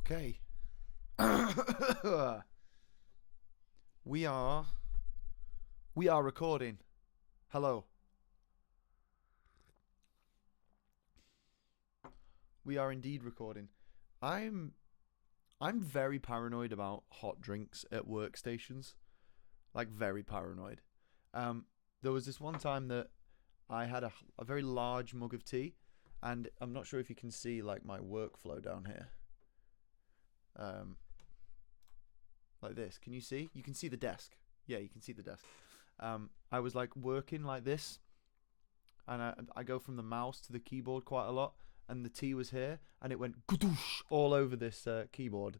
Okay. we are recording. Hello. We are indeed recording. I'm very paranoid about hot drinks at workstations. Like very paranoid. There was this one time that I had a very large mug of tea, and I'm not sure if you can see like my workflow down here. Like this. Can you see? You can see the desk. Yeah, you can see the desk. I was like working like this, and I go from the mouse to the keyboard quite a lot, and the tea was here, and it went all over this keyboard,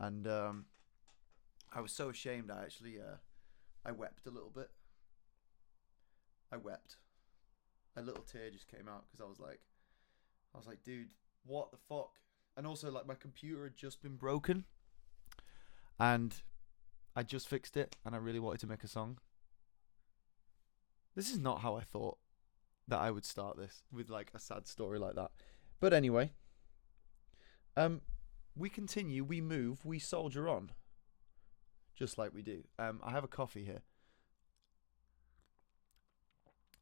and I was so ashamed. I actually I wept a little bit. I wept. A little tear just came out because I was like, dude, what the fuck? And also, like, my computer had just been broken, and I just fixed it, and I really wanted to make a song. This is not how I thought that I would start this, with like a sad story like that. But anyway, we continue, we move, we soldier on, just like we do. I have a coffee here.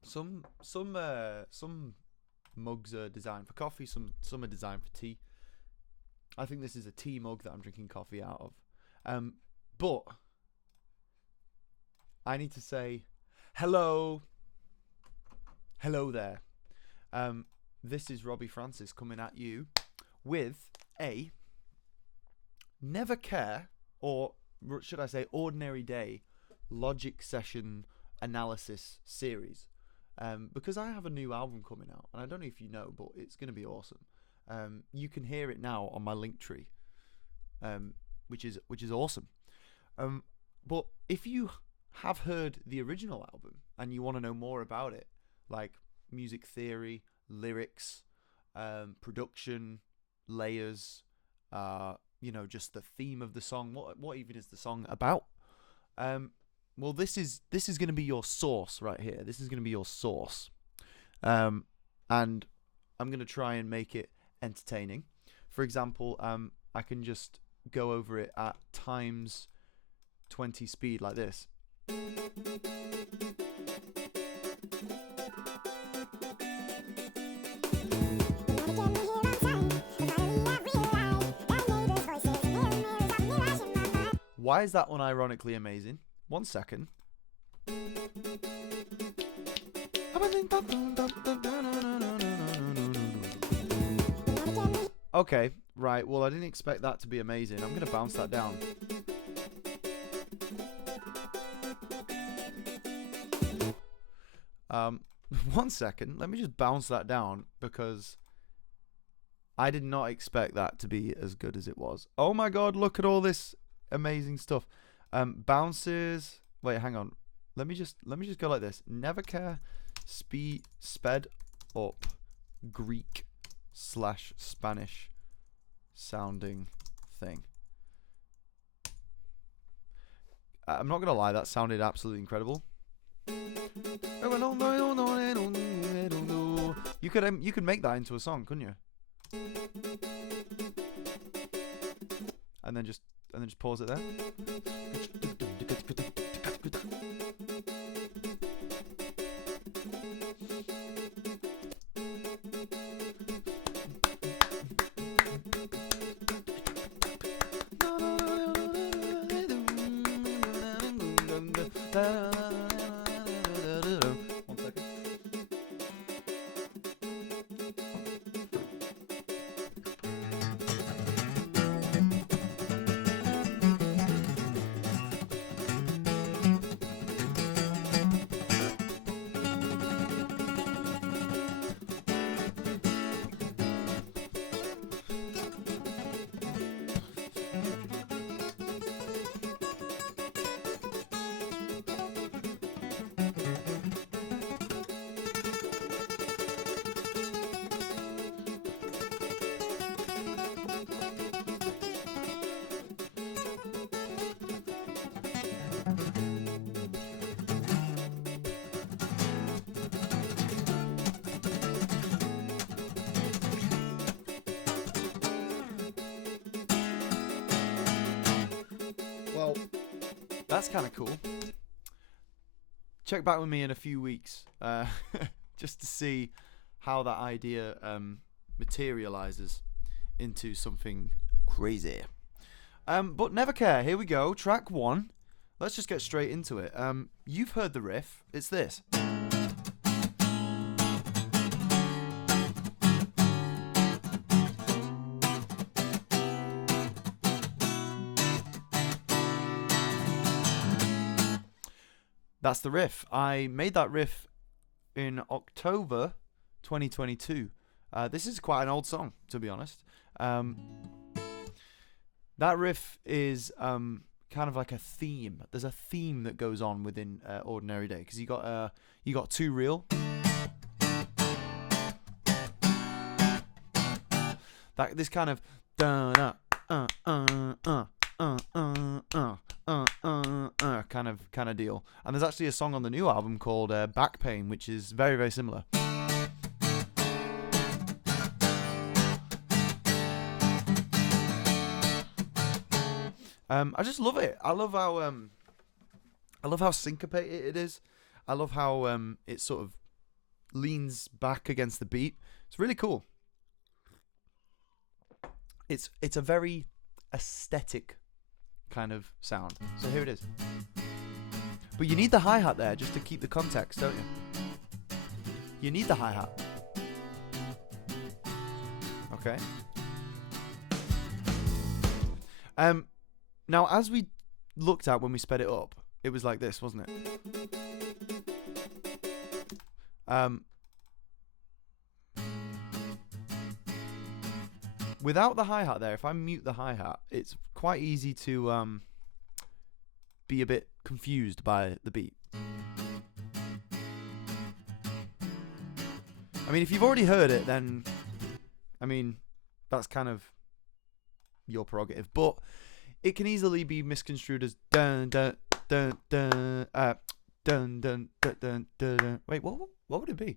Some mugs are designed for coffee, some are designed for tea. I think this is a tea mug that I'm drinking coffee out of. But I need to say hello there. This is Robbie Francis coming at you with a Never Care, or should I say Ordinary Day, Logic Session analysis series. Because I have a new album coming out, and I don't know if you know, but it's going to be awesome. You can hear it now on my Linktree, which is awesome. But if you have heard the original album and you want to know more about it, like music theory, lyrics, production, layers, just the theme of the song, what even is the song about? Well, this is going to be your source right here. This is going to be your source, and I'm going to try and make it entertaining. For example, I can just go over it at times 20 speed like this. Why is that one ironically amazing? 1 second. Okay, right. Well, I didn't expect that to be amazing. I'm going to bounce that down. One second. Let me just bounce that down because I did not expect that to be as good as it was. Oh my god, look at all this amazing stuff. Bounces. Wait, hang on. Let me just go like this. Never Care sped up Greek / Spanish sounding thing. I'm not gonna lie, that sounded absolutely incredible. You could make that into a song, couldn't you? And then just pause it there. That's kind of cool. Check back with me in a few weeks, just to see how that idea materializes into something crazy. But Never Care, here we go, track 1. Let's just get straight into it. You've heard the riff. It's this. That's the riff. I made that riff in October 2022. This is quite an old song, to be honest. That riff is kind of like a theme. There's a theme that goes on within Ordinary Day, because you got Too Real. This kind of kind of deal. And there's actually a song on the new album called Back Pain, which is very, very similar. I just love it. I love how syncopated it is. I love how it sort of leans back against the beat. It's really cool. It's a very aesthetic kind of sound. So here it is. But you need the hi-hat there just to keep the context, don't you? You need the hi-hat. Okay. Now, as we looked at when we sped it up, it was like this, wasn't it? Without the hi-hat there, if I mute the hi-hat, it's quite easy to be a bit confused by the beat. I mean, if you've already heard it, then, I mean, that's kind of your prerogative. But it can easily be misconstrued as dun dun dun dun dun dun dun dun dun. Wait, what would it be?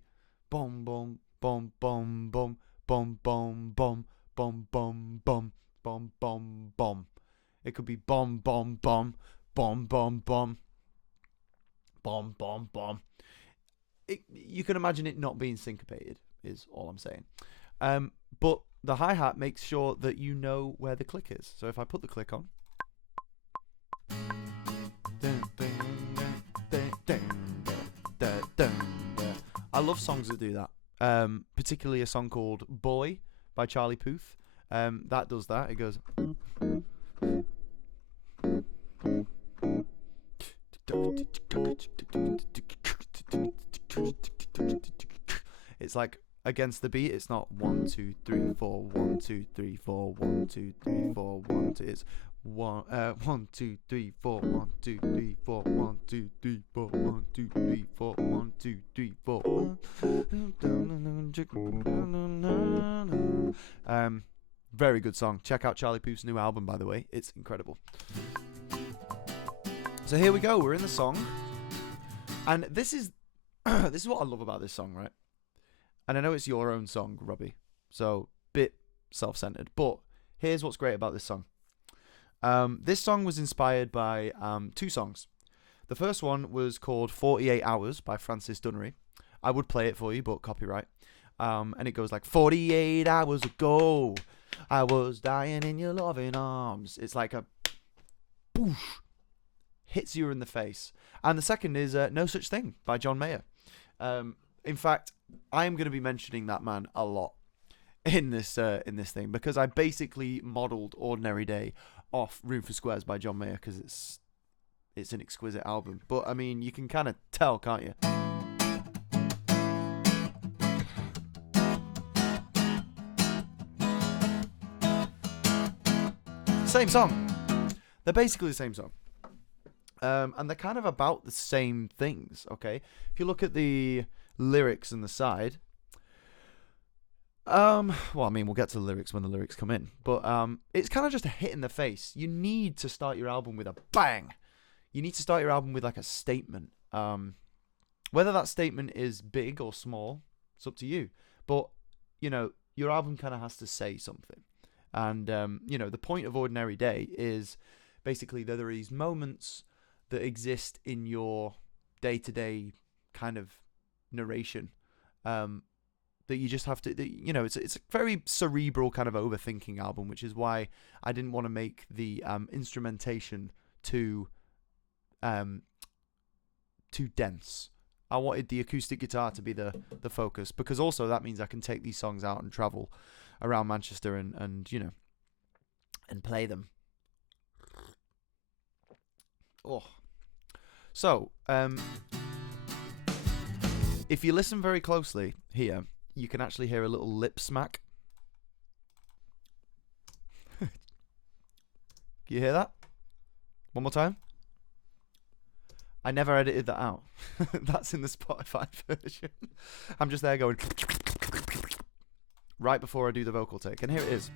Bom bom bom bom bom bom bom bom bom bom bom bom bom bom. It could be bom bom bom bom bom bom bom bom bom. You can imagine it not being syncopated, is all I'm saying. But the hi-hat makes sure that you know where the click is. So if I put the click on, I love songs that do that. Particularly a song called Boy by Charlie Puth. That does that. It goes. It's like against the beat. It's not 1 2 3 4 1 2 3 4 1 2 3 4 1 2. It's 1 2 3 4 1 2 3 4 1 2 3 4 1 2 3 4 1 2 3 4. Very good song. Check out Charlie Puth's new album, by the way. It's incredible. So here we go. We're in the song, and this is what I love about this song, right? And I know it's your own song, Robbie, so bit self-centered. But here's what's great about this song. This song was inspired by 2 songs. The first one was called 48 Hours by Francis Dunnery. I would play it for you, but copyright. And it goes like, 48 hours ago, I was dying in your loving arms. It's like a boosh, hits you in the face. And the second is No Such Thing by John Mayer. In fact, I am going to be mentioning that man a lot in this thing, because I basically modelled Ordinary Day off Room for Squares by John Mayer, because it's an exquisite album. But I mean, you can kind of tell, can't you? Same song. They're basically the same song. And they're kind of about the same things, okay? If you look at the lyrics on the side, well, I mean, we'll get to the lyrics when the lyrics come in, but it's kind of just a hit in the face. You need to start your album with a bang. You need to start your album with like a statement. Whether that statement is big or small, it's up to you. But, you know, your album kind of has to say something. And, you know, the point of Ordinary Day is basically that there are these moments that exist in your day-to-day kind of narration. That you just have to, it's a very cerebral kind of overthinking album, which is why I didn't want to make the instrumentation too dense. I wanted the acoustic guitar to be the focus, because also that means I can take these songs out and travel around Manchester and and play them. Oh, so if you listen very closely here, you can actually hear a little lip smack. Can you hear that? One more time. I never edited that out. That's in the Spotify version. I'm just there going right before I do the vocal take, and here it is.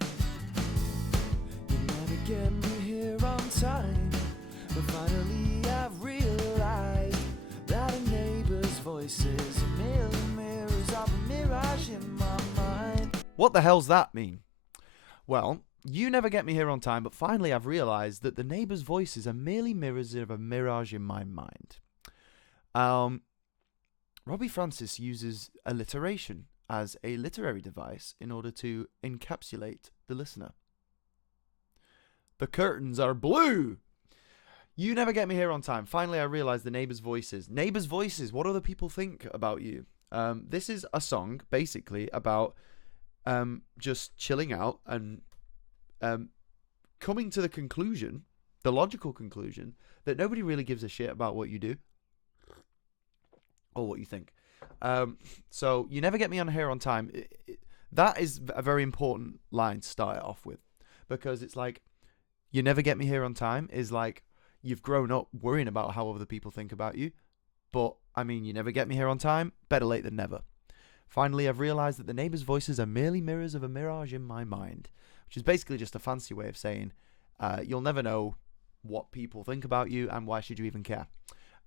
You never get me here on time, but finally I've realized that a neighbor's voice is a million mirrors of a mirage in my mind. What the hell's that mean? Well, you never get me here on time, but finally I've realised that the neighbour's voices are merely mirrors of a mirage in my mind. Robbie Francis uses alliteration as a literary device in order to encapsulate the listener. The curtains are blue! You never get me here on time. Finally I realised the neighbour's voices. Neighbours' voices, what other people think about you. This is a song, basically, about just chilling out and coming to the conclusion, the logical conclusion, that nobody really gives a shit about what you do or what you think. So you never get me on here on time. That is a very important line to start it off with, because it's like, you never get me here on time is like, you've grown up worrying about how other people think about you. But, I mean, you never get me here on time, better late than never. Finally, I've realised that the neighbours' voices are merely mirrors of a mirage in my mind, which is basically just a fancy way of saying you'll never know what people think about you, and why should you even care.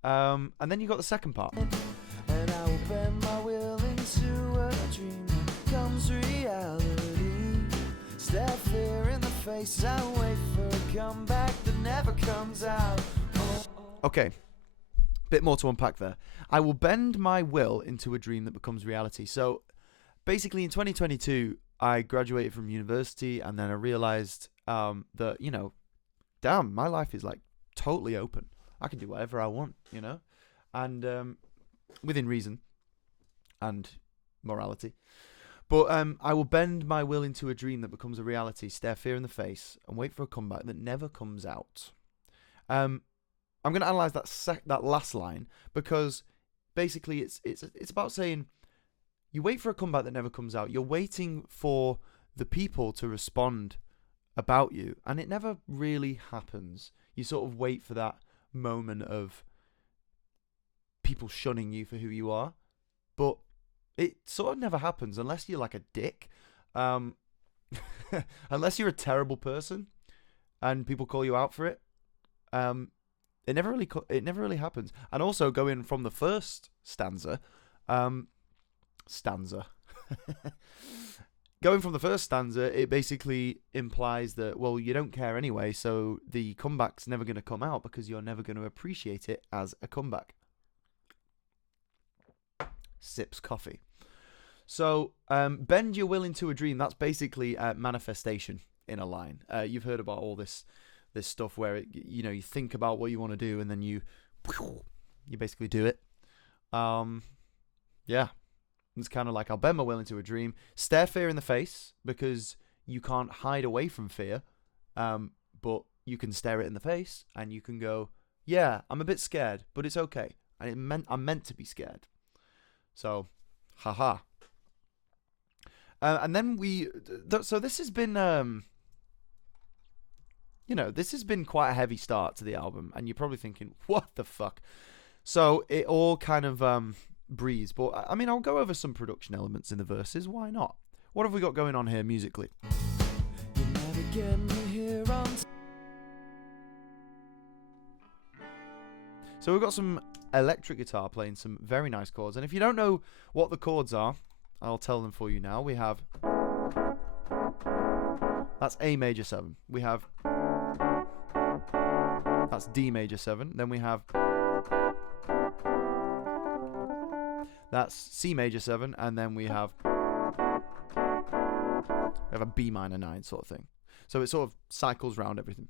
And then you got the second part. And I will bend my will into a dream that becomes reality. Stare fear in the face and wait for a comeback that never comes out. Okay, bit more to unpack there. I will bend my will into a dream that becomes reality. So basically in 2022, I graduated from university, and then I realised that, damn, my life is like totally open. I can do whatever I want, and within reason and morality. But I will bend my will into a dream that becomes a reality, stare fear in the face, and wait for a comeback that never comes out. I'm going to analyse that last line, because basically it's about saying, you wait for a comeback that never comes out. You're waiting for the people to respond about you, and it never really happens. You sort of wait for that moment of people shunning you for who you are, but it sort of never happens unless you're like a dick. Unless you're a terrible person and people call you out for it. It never really happens. And also, going from the first stanza. Going from the first stanza, it basically implies that, well, you don't care anyway, so the comeback's never going to come out because you're never going to appreciate it as a comeback. Sips coffee. So, bend your will into a dream. That's basically manifestation in a line. You've heard about all this stuff where you think about what you want to do, and then you basically do it. Yeah. It's kind of like, I'll bend my will into a dream, stare fear in the face, because you can't hide away from fear, but you can stare it in the face, and you can go, yeah, I'm a bit scared, but it's okay, and I'm meant to be scared. So, haha. And then so this has been, this has been quite a heavy start to the album, and you're probably thinking, what the fuck? So it all kind of breeze, but I mean, I'll go over some production elements in the verses. Why not? What have we got going on here musically? You never get me here on So we've got some electric guitar playing some very nice chords, and if you don't know what the chords are, I'll tell them for you now. We have, that's A major 7. We have, that's D major 7. Then we have, that's C major 7, and then we have a B minor 9 sort of thing. So it sort of cycles round everything.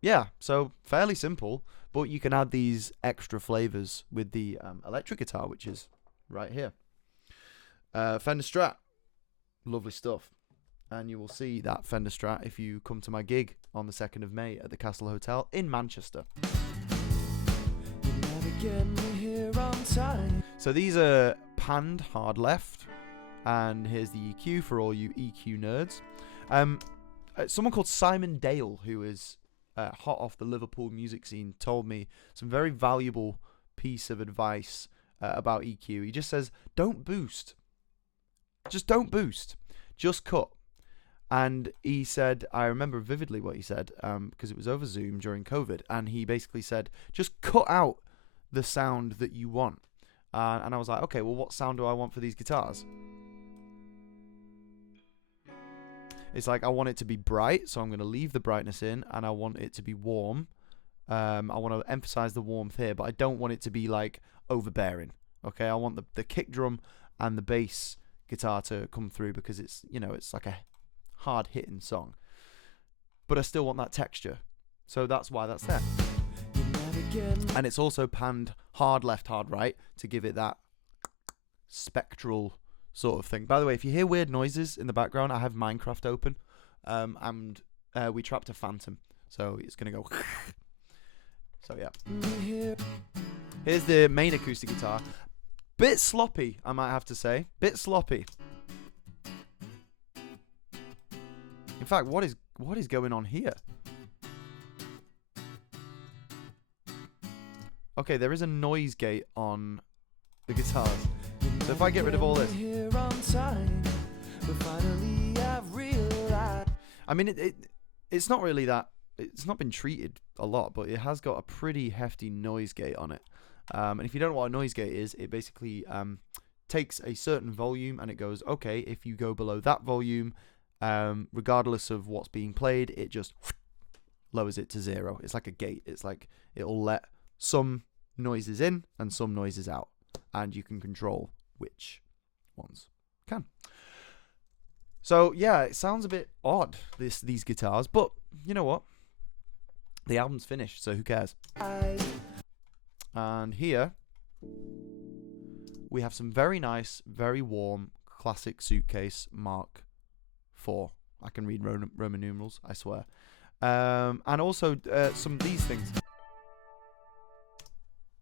Yeah, so fairly simple, but you can add these extra flavors with the electric guitar, which is right here. Fender Strat, lovely stuff. And you will see that Fender Strat if you come to my gig on the 2nd of May at the Castle Hotel in Manchester. So these are panned hard left, and here's the EQ for all you EQ nerds. Someone called Simon Dale, who is hot off the Liverpool music scene, told me some very valuable piece of advice about EQ. He just says, don't boost. Just don't boost. Just cut. And he said, I remember vividly what he said, because it was over Zoom during COVID, and he basically said, just cut out the sound that you want. And I was like, okay, well, what sound do I want for these guitars? It's like, I want it to be bright, so I'm going to leave the brightness in, and I want it to be warm. I want to emphasize the warmth here, but I don't want it to be, like, overbearing. Okay, I want the kick drum and the bass guitar to come through, because it's, you know, it's like a hard-hitting song. But I still want that texture. So that's why that's there. And it's also panned hard left, hard right to give it that spectral sort of thing. By the way, if you hear weird noises in the background, I have Minecraft open, and we trapped a phantom, so it's gonna go. So yeah, here's the main acoustic guitar. Bit sloppy, I might have to say. Bit sloppy. In fact, what is going on here? Okay, there is a noise gate on the guitars. So if I get rid of all this, I mean, it's not really that. It's not been treated a lot, but it has got a pretty hefty noise gate on it. And if you don't know what a noise gate is, it basically takes a certain volume and it goes, okay, if you go below that volume, regardless of what's being played, it just lowers it to 0. It's like a gate. It's like it'll let some noises in and some noises out, and you can control which ones can. So yeah, it sounds a bit odd, these guitars, but you know what? The album's finished, so who cares? And here we have some very nice, very warm classic Suitcase Mark IV. I can read Roman numerals, I swear. And also some of these things.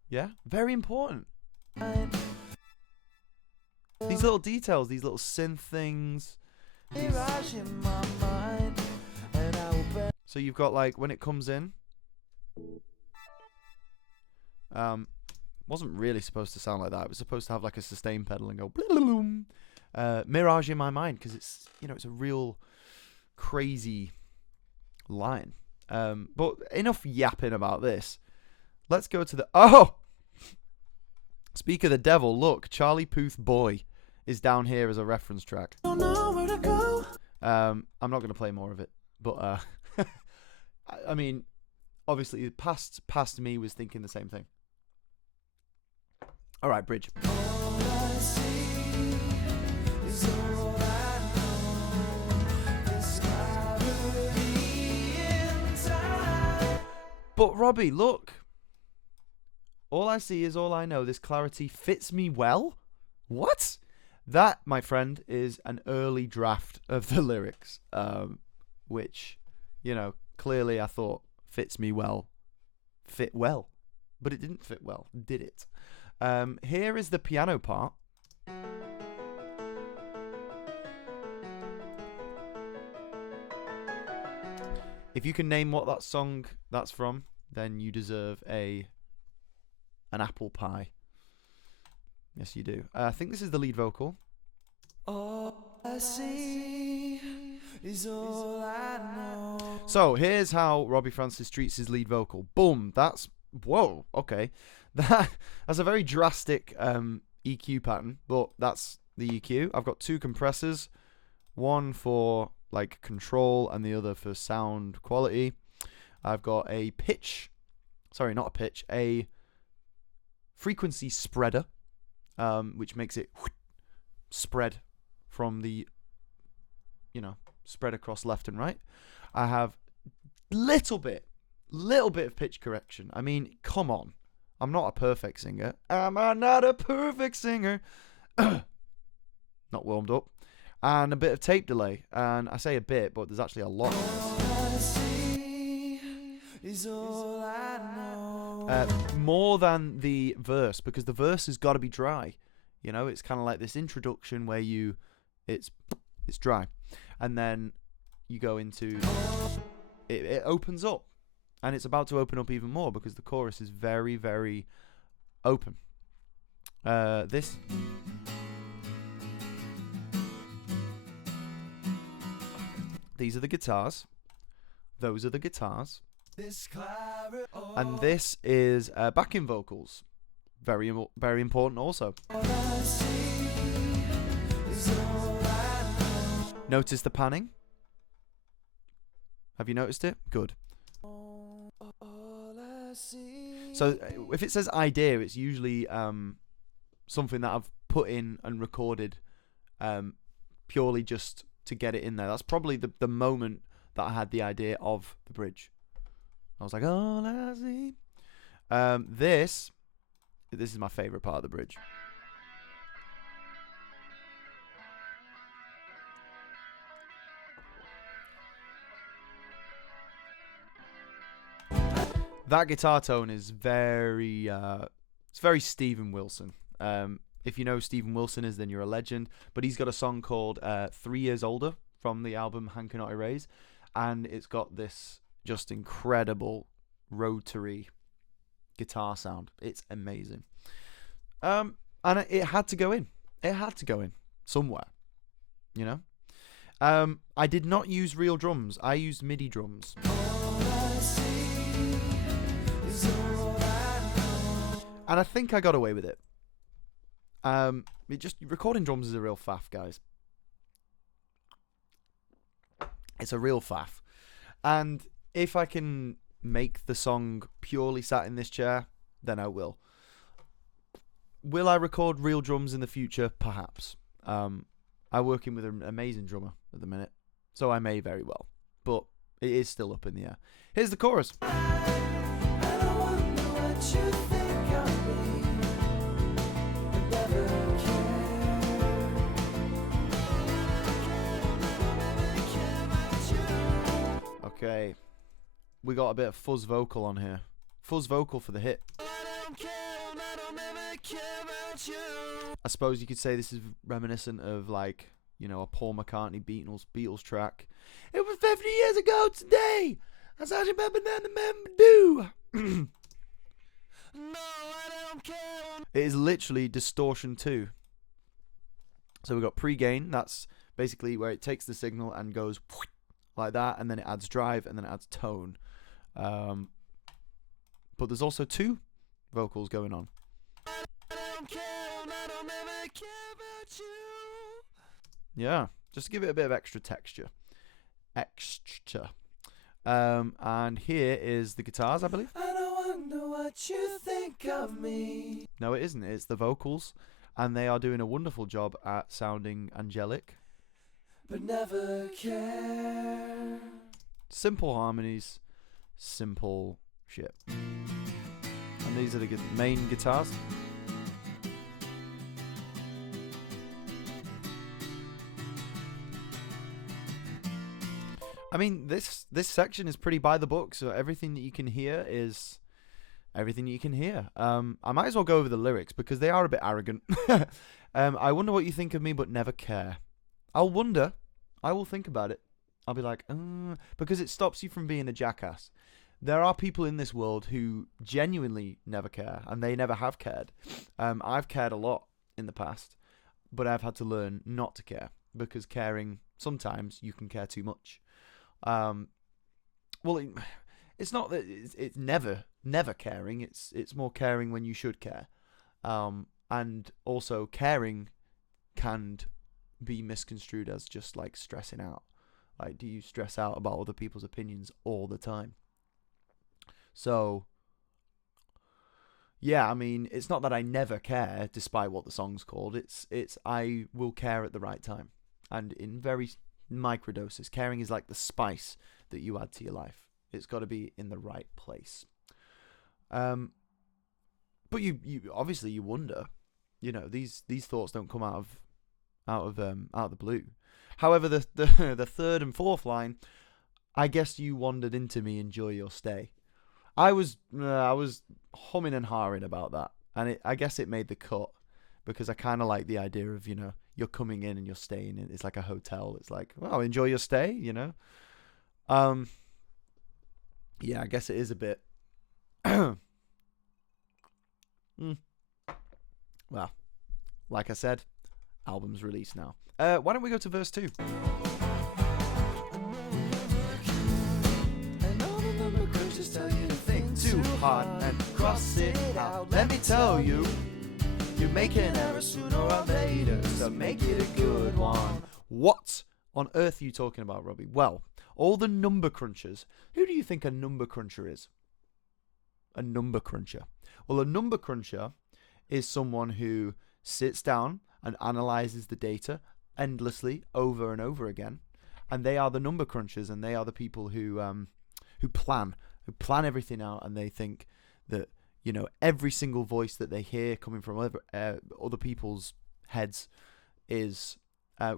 Yeah, very important. These little details, these little synth things. So you've got, like, when it comes in, wasn't really supposed to sound like that. It was supposed to have like a sustain pedal and go Mirage in my mind, because it's, you know, it's a real crazy line. But enough yapping about this. Let's go to the speak of the devil, look, Charlie Puth Boy is down here as a reference track. Don't know where to go. I'm not going to play more of it, but I mean, obviously past me was thinking the same thing. All right, bridge. All I see is all I know. But Robbie, look. All I see is all I know. This clarity fits me well. What? That, my friend, is an early draft of the lyrics, which, you know, clearly I thought fits me well. Fit well. But it didn't fit well, did it? Here is the piano part. If you can name what that song that's from, then you deserve an apple pie. Yes, you do. I think this is the lead vocal. All I see is all I know. So here's how Robbie Francis treats his lead vocal. Boom. That's, whoa, okay. That's a very drastic EQ pattern, but that's the EQ. I've got two compressors, one for like control and the other for sound quality. I've got a frequency spreader, which makes it spread from the, spread across left and right. I have little bit of pitch correction. I mean, come on. I'm not a perfect singer. Am I not a perfect singer? Not warmed up. And a bit of tape delay. And I say a bit, but there's actually a lot. More than the verse, because the verse has got to be dry. It's kind of like this introduction where it's dry. And then you go into, it opens up. And it's about to open up even more because the chorus is very, very open. These are the guitars. Those are the guitars. And this is backing vocals. Very, very important also. Notice the panning? Have you noticed it? Good. So if it says idea, it's usually something that I've put in and recorded purely just to get it in there. That's probably the moment that I had the idea of the bridge. I was like, all I see. This is my favorite part of the bridge. That guitar tone is very, it's very Steven Wilson. If you know who Steven Wilson is, then you're a legend. But he's got a song called 3 Years Older from the album Hand Cannot Erase. And it's got this just incredible rotary guitar sound. It's amazing. And it had to go in. It had to go in somewhere, I did not use real drums. I used MIDI drums. And I think I got away with it. Recording drums is a real faff, guys. It's a real faff. And if I can make the song purely sat in this chair, then I will. Will I record real drums in the future? Perhaps. I'm working with an amazing drummer at the minute, so I may very well. But it is still up in the air. Here's the chorus. Okay, we got a bit of fuzz vocal on here. Fuzz vocal for the hit. I suppose you could say this is reminiscent of like, a Paul McCartney Beatles track. It was 50 years ago today. That's how you remember do. No, I don't care. It is literally distortion 2. So we've got pre-gain. That's basically where it takes the signal and goes like that, and then it adds drive, and then it adds tone. But there's also 2 vocals going on. Yeah, just to give it a bit of extra texture. And here is the guitars, I believe. I don't wonder what you think of me. No, it isn't. It's the vocals, and they are doing a wonderful job at sounding angelic. But never care. Simple harmonies, simple shit. And these are the main guitars. I mean, this section is pretty by the book, so everything that you can hear is everything you can hear. I might as well go over the lyrics because they are a bit arrogant. I wonder what you think of me, but never care. I'll wonder. I will think about it. I'll be like, because it stops you from being a jackass. There are people in this world who genuinely never care, and they never have cared. I've cared a lot in the past, but I've had to learn not to care, because caring, sometimes you can care too much. Well, it's not that it's never never caring. It's more caring when you should care. And also caring can be misconstrued as just like stressing out. Like, do you stress out about other people's opinions all the time? So, yeah, I mean, it's not that I never care, despite what the song's called. It's I will care at the right time, and in very microdoses. Caring is like the spice that you add to your life. It's got to be in the right place. But you obviously you wonder, these thoughts don't come out of the blue. However, the third and fourth line, I guess you wandered into me, enjoy your stay. I was humming and hawing about that, and I guess it made the cut because I kind of like the idea of you're coming in and you're staying in. It's like a hotel. It's like, well, enjoy your stay, Yeah, I guess it is a bit. Well, like I said, album's released now. Why don't we go to verse 2? And all the number crunchers tell you to think Too hard and cross it out. Let me tell you, you make an error sooner or later, so make it a good one. What on earth are you talking about, Robbie? Well, all the number crunchers. Who do you think a number cruncher is? A number cruncher. Well, a number cruncher is someone who sits down and analyzes the data endlessly over and over again, and they are the number crunchers, and they are the people who plan everything out, and they think that every single voice that they hear coming from other people's heads is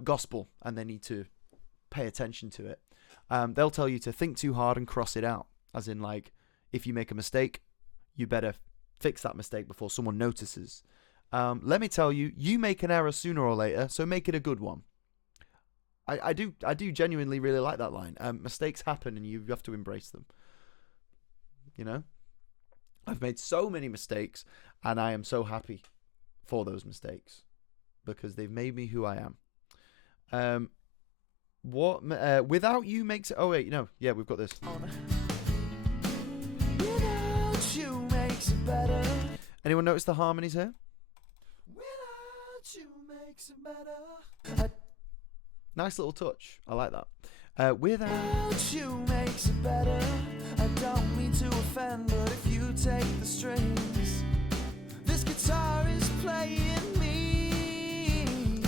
gospel, and they need to pay attention to it. They'll tell you to think too hard and cross it out, as in, like, if you make a mistake, you better fix that mistake before someone notices. Let me tell you, you make an error sooner or later, so make it a good one. I do genuinely really like that line. Mistakes happen, and you have to embrace them. I've made so many mistakes, and I am so happy for those mistakes because they've made me who I am. Without you makes it. Oh wait, no, yeah, we've got this. Without you makes it better. Anyone notice the harmonies here? Without you makes it better. Nice little touch. I like that. Without you makes it better. I don't mean to offend, but if you take the strings, this guitar is playing me.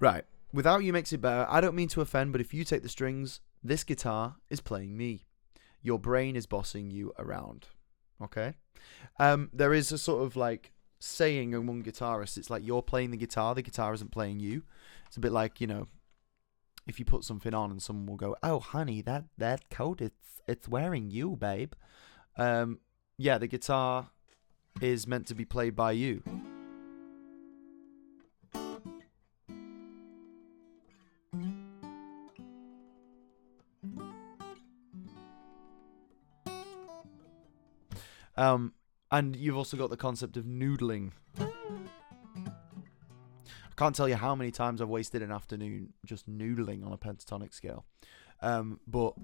Right. Without you makes it better. I don't mean to offend, but if you take the strings, this guitar is playing me. Your brain is bossing you around. Okay? There is a sort of like saying among guitarists, it's like you're playing the guitar isn't playing you. It's a bit like, if you put something on and someone will go, "Oh, honey, that coat, it's wearing you, babe." Yeah, the guitar is meant to be played by you. And you've also got the concept of noodling. I can't tell you how many times I've wasted an afternoon just noodling on a pentatonic scale. But,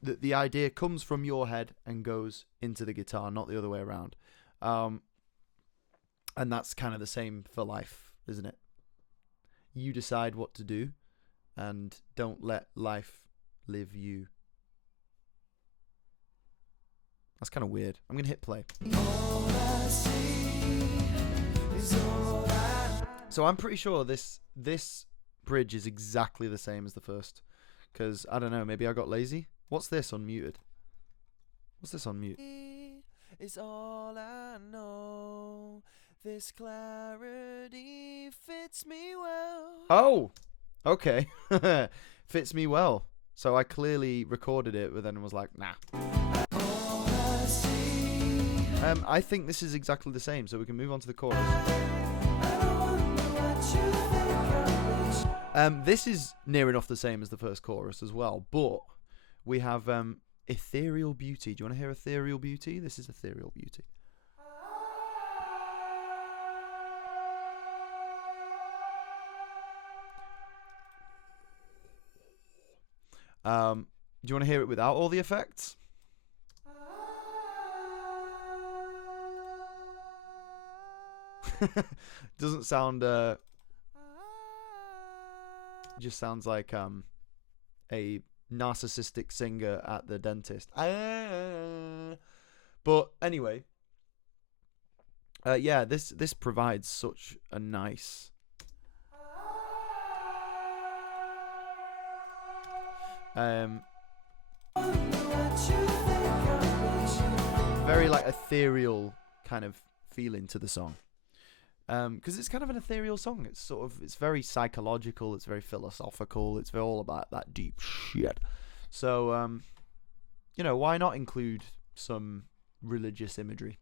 the idea comes from your head and goes into the guitar, not the other way around. And that's kind of the same for life, isn't it? You decide what to do and don't let life live you. That's kind of weird. I'm going to hit play. All I see is all I... So I'm pretty sure this bridge is exactly the same as the first. Because, I don't know, maybe I got lazy. What's this unmuted? What's this on mute? Is all I know. This clarity fits me well. Oh! Okay. Fits me well. So I clearly recorded it, but then was like, nah. I think this is exactly the same, so we can move on to the chorus. This is near enough the same as the first chorus as well, but we have Ethereal Beauty. Do you want to hear Ethereal Beauty? This is Ethereal Beauty. Do you want to hear it without all the effects? Doesn't sound. Just sounds like a narcissistic singer at the dentist. But anyway, yeah, this provides such a nice. Very like ethereal kind of feeling to the song, because it's kind of an ethereal song. It's very psychological, it's very philosophical, it's all about that deep shit. So you know, why not include some religious imagery?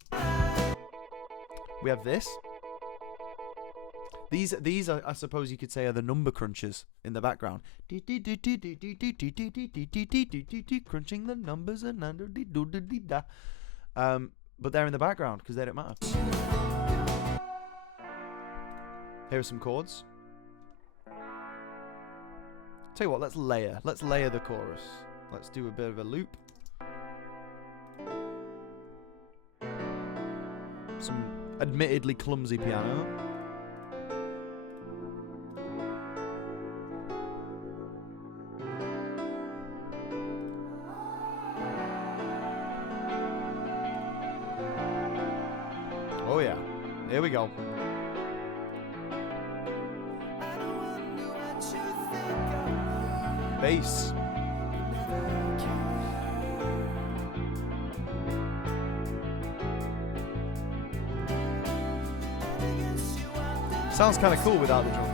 We have this. These are, I suppose you could say, are the number crunchers in the background. Crunching the numbers and but they're in the background because they don't matter. Here are some chords. Tell you what, let's layer the chorus. Let's do a bit of a loop. Some admittedly clumsy piano. Oh yeah, here we go. Bass. Sounds kind of cool without the drums.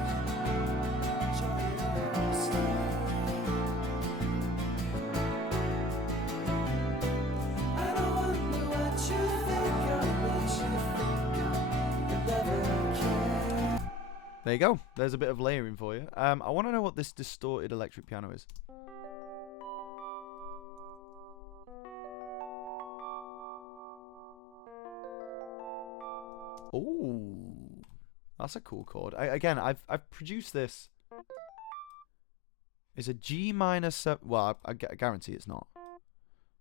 There you go. There's a bit of layering for you. I want to know what this distorted electric piano is. Oh, that's a cool chord. I've produced this. It's a G minor 7. Well, I guarantee it's not.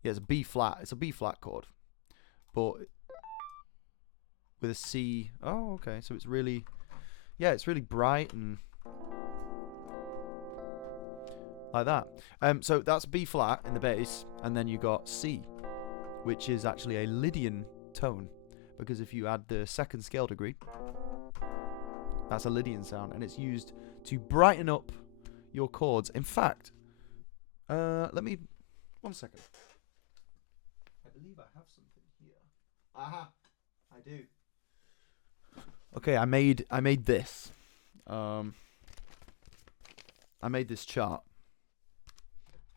Yeah, it's a B flat. It's a B flat chord, but with a C. Oh, okay. So it's really. Yeah, it's really bright and like that. So that's B flat in the bass, and then you got C, which is actually a Lydian tone, because if you add the second scale degree, that's a Lydian sound, and it's used to brighten up your chords. In fact, let me 1 second. I believe I have something here. Aha, I do. Okay, I made this. I made this chart.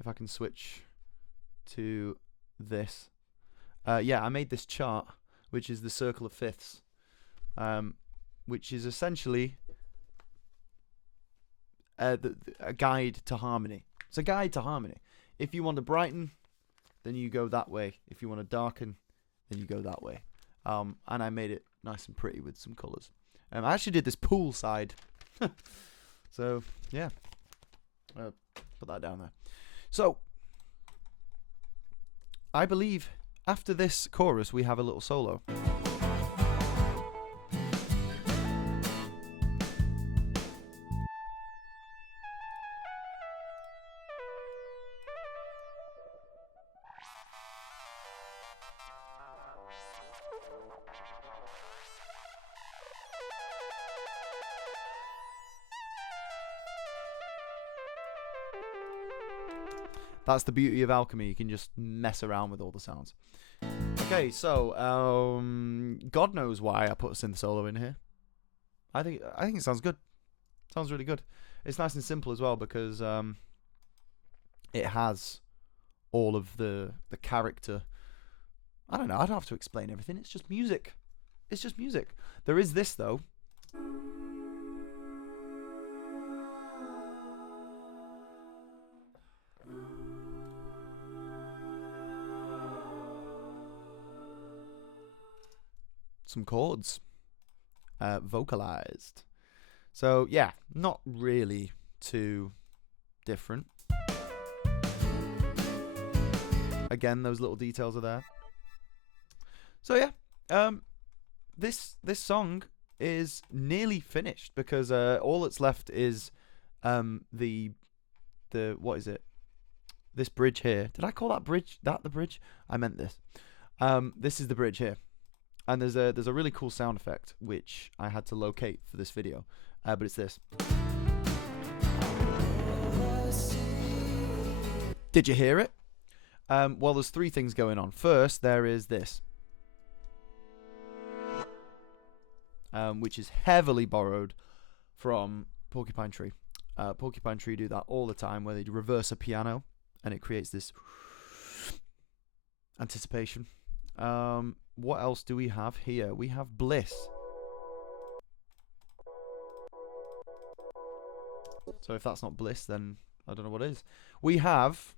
If I can switch to this. Yeah, I made this chart, which is the circle of fifths, which is essentially a guide to harmony. It's a guide to harmony. If you want to brighten, then you go that way. If you want to darken, then you go that way. And I made it nice and pretty with some colours. I actually did this poolside. So, yeah. Put that down there. So, I believe after this chorus we have a little solo. That's the beauty of alchemy. You can just mess around with all the sounds. Okay, so God knows why I put a synth solo in here. I think it sounds good. Sounds really good. It's nice and simple as well because it has all of the character. I don't know. I don't have to explain everything. It's just music. It's just music. There is this though. Some chords vocalized. So yeah, not really too different. Again, those little details are there. So yeah, this song is nearly finished because all that's left is the what is it? This bridge here. Did I call that bridge the bridge? I meant this. This is the bridge here, and there's a really cool sound effect which I had to locate for this video, but it's this. Did you hear it? Well, there's three things going on. First, there is this, which is heavily borrowed from Porcupine Tree. Porcupine Tree do that all the time, where they reverse a piano and it creates this anticipation. What else do we have here? We have Bliss. So if that's not Bliss, then I don't know what is. We have...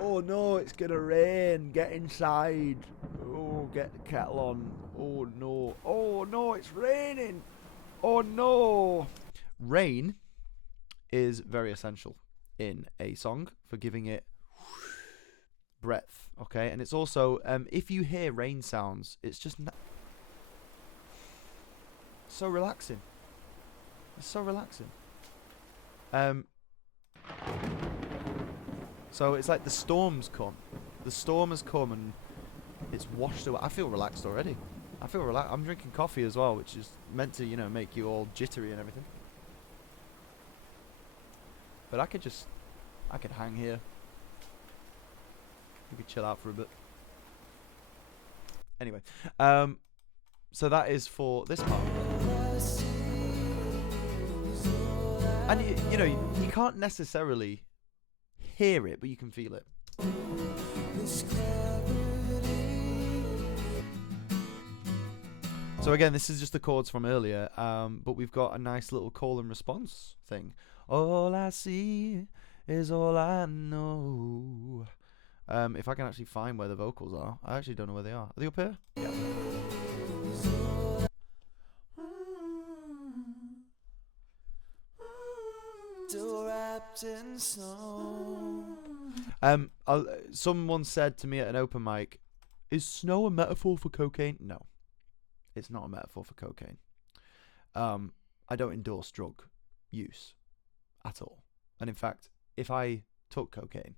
Oh no, it's gonna rain. Get inside. Oh, get the kettle on. Oh no. Oh no, it's raining. Oh no. Rain is very essential in a song for giving it breadth, okay? And it's also, if you hear rain sounds, it's just so relaxing. It's so relaxing. So it's like the storm's come. The storm has come and it's washed away. I feel relaxed already. I feel relaxed. I'm drinking coffee as well, which is meant to, you know, make you all jittery and everything. But I could hang here. We could chill out for a bit. Anyway, so that is for this part. And you know, you can't necessarily hear it, but you can feel it. So again, this is just the chords from earlier, but we've got a nice little call and response thing. All I see is all I know. If I can actually find where the vocals are. I actually don't know where they are. Are they up here? Yeah. Still wrapped in snow. Someone said to me at an open mic, "Is snow a metaphor for cocaine?" No, it's not a metaphor for cocaine. I don't endorse drug use at all. And in fact, if I took cocaine,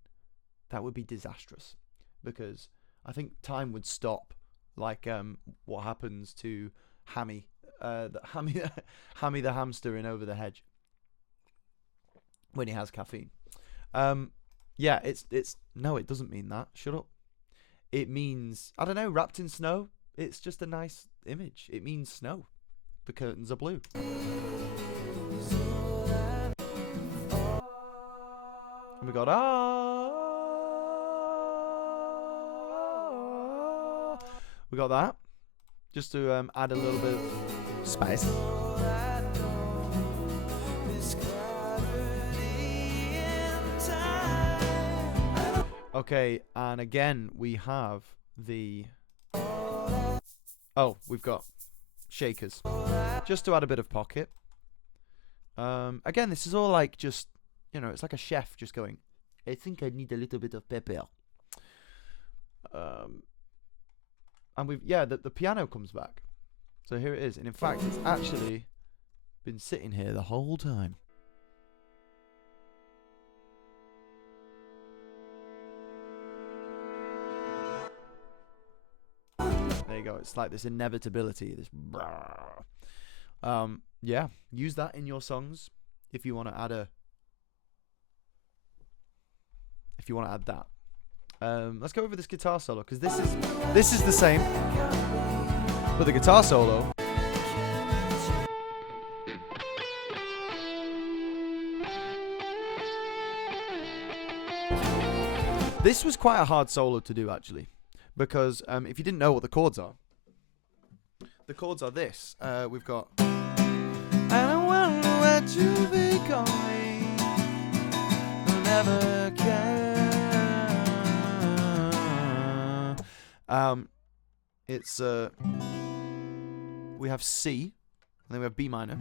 that would be disastrous, because I think time would stop, like what happens to Hammy the hamster in Over the Hedge when he has caffeine. Yeah, it's no, it doesn't mean that. Shut up. It means, I don't know, wrapped in snow. It's just a nice image. It means snow. The curtains are blue. And we got we got that, just to add a little bit of spice. Okay, and again we have the we've got shakers, just to add a bit of pocket. Again, this is all like, just, you know, it's like a chef just going, I think I need a little bit of pepper. And we've, yeah, the piano comes back. So here it is. And in fact, it's actually been sitting here the whole time. There you go. It's like this inevitability, this yeah, use that in your songs if you want to add that. Let's go over this guitar solo, because this is the same, but the guitar solo this was quite a hard solo to do, actually, because if you didn't know what the chords are this. We've got, and I wonder what you'll be going, I'll never care. It's we have C, and then we have B minor,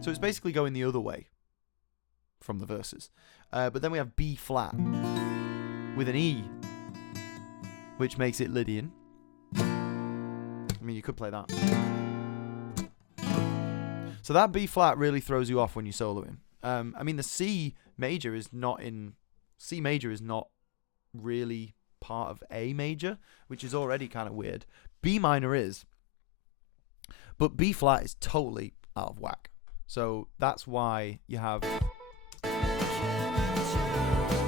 so it's basically going the other way from the verses. But then we have B flat with an E, which makes it Lydian. I mean, you could play that. So that B flat really throws you off when you're soloing. I mean, the C major is not really part of A major, which is already kind of weird. B minor is, but B flat is totally out of whack. So that's why you have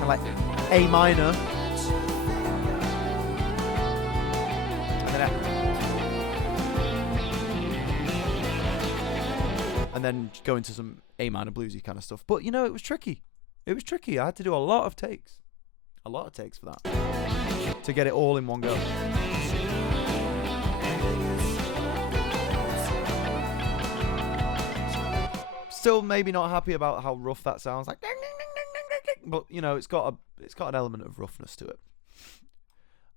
like A minor, and then go into some A minor bluesy kind of stuff. But you know, it was tricky. I had to do a lot of takes for that to get it all in one go. Still maybe not happy about how rough that sounds, like, but you know, it's got an element of roughness to it.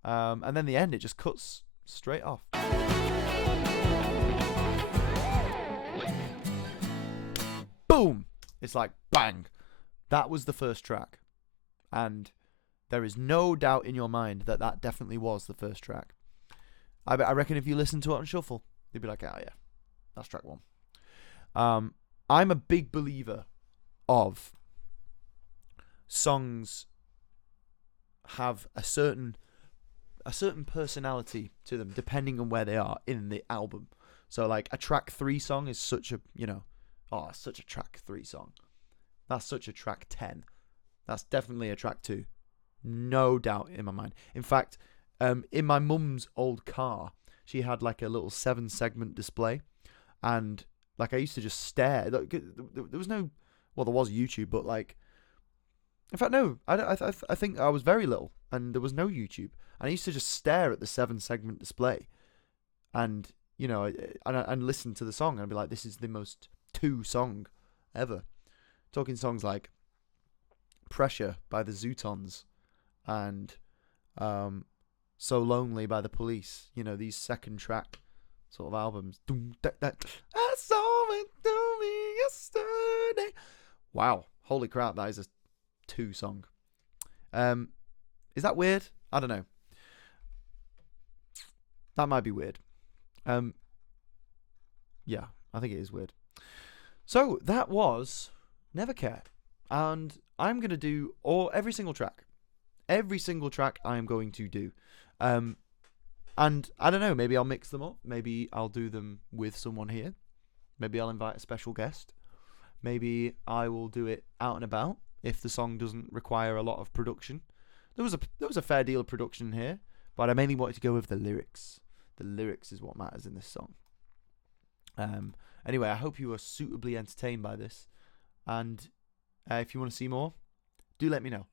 And then the end, it just cuts straight off. Boom! It's like bang. That was the first track, and there is no doubt in your mind that that definitely was the first track. I reckon if you listen to it on shuffle, you'd be like, oh yeah, that's track one. I'm a big believer of songs have a certain personality to them depending on where they are in the album. So like a track 3 song is such a, you know, such a track 3 song. That's such a track 10. That's definitely a track 2. No doubt in my mind. In fact, in my mum's old car, she had like a little 7-segment display, and like I used to just stare. There was no, well, there was YouTube, but like, in fact, no. I think I was very little, and there was no YouTube. And I used to just stare at the 7-segment display, and you know, and listen to the song, and I'd be like, this is the most 2 song ever. Talking songs like Pressure by the Zootons and So Lonely by the Police. You know, these second track sort of albums. I saw it to me yesterday. Wow, holy crap, that is a 2 song. Is that weird? I don't know. That might be weird. Yeah, I think it is weird. So that was Never Care, and I'm gonna do every single track. Every single track I am going to do. And I don't know, maybe I'll mix them up. Maybe I'll do them with someone here. Maybe I'll invite a special guest. Maybe I will do it out and about if the song doesn't require a lot of production. There was a fair deal of production here, but I mainly wanted to go with the lyrics. The lyrics is what matters in this song. Anyway, I hope you are suitably entertained by this. And if you want to see more, do let me know.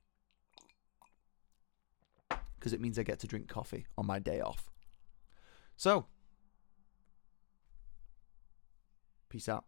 Because it means I get to drink coffee on my day off. So, peace out.